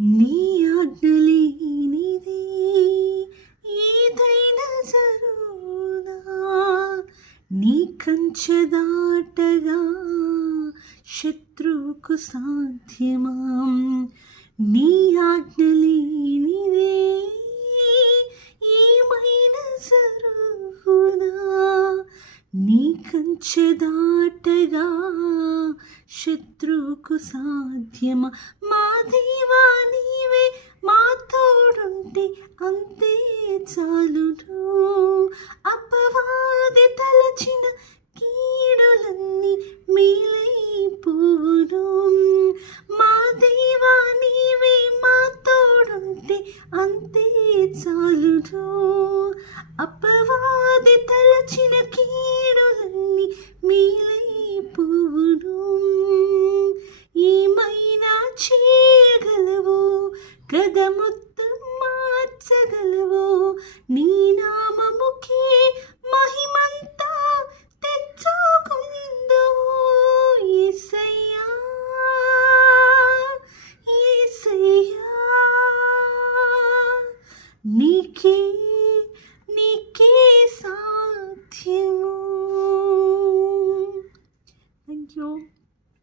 నీ ఆజ్ఞలేనిదే ఏదైనా జరుగునా, నీ కంచె దాటగా శత్రువుకు సాధ్యమా. నీ ఆజ్ఞలేనిదే ఏమైనా జరుగునా, నీ కంచె దాటగా శత్రువుకు సాధ్యమా. మా దేవా నీవే మా తోడుంటే అంతే చాలును. అపవాది తలచిన కీడులన్నీ మేలైపోవును. మా దేవా నీవే మా తోడుంటే అంతే చాలును. అపవాది తలచిన కీడులన్నీ మేలై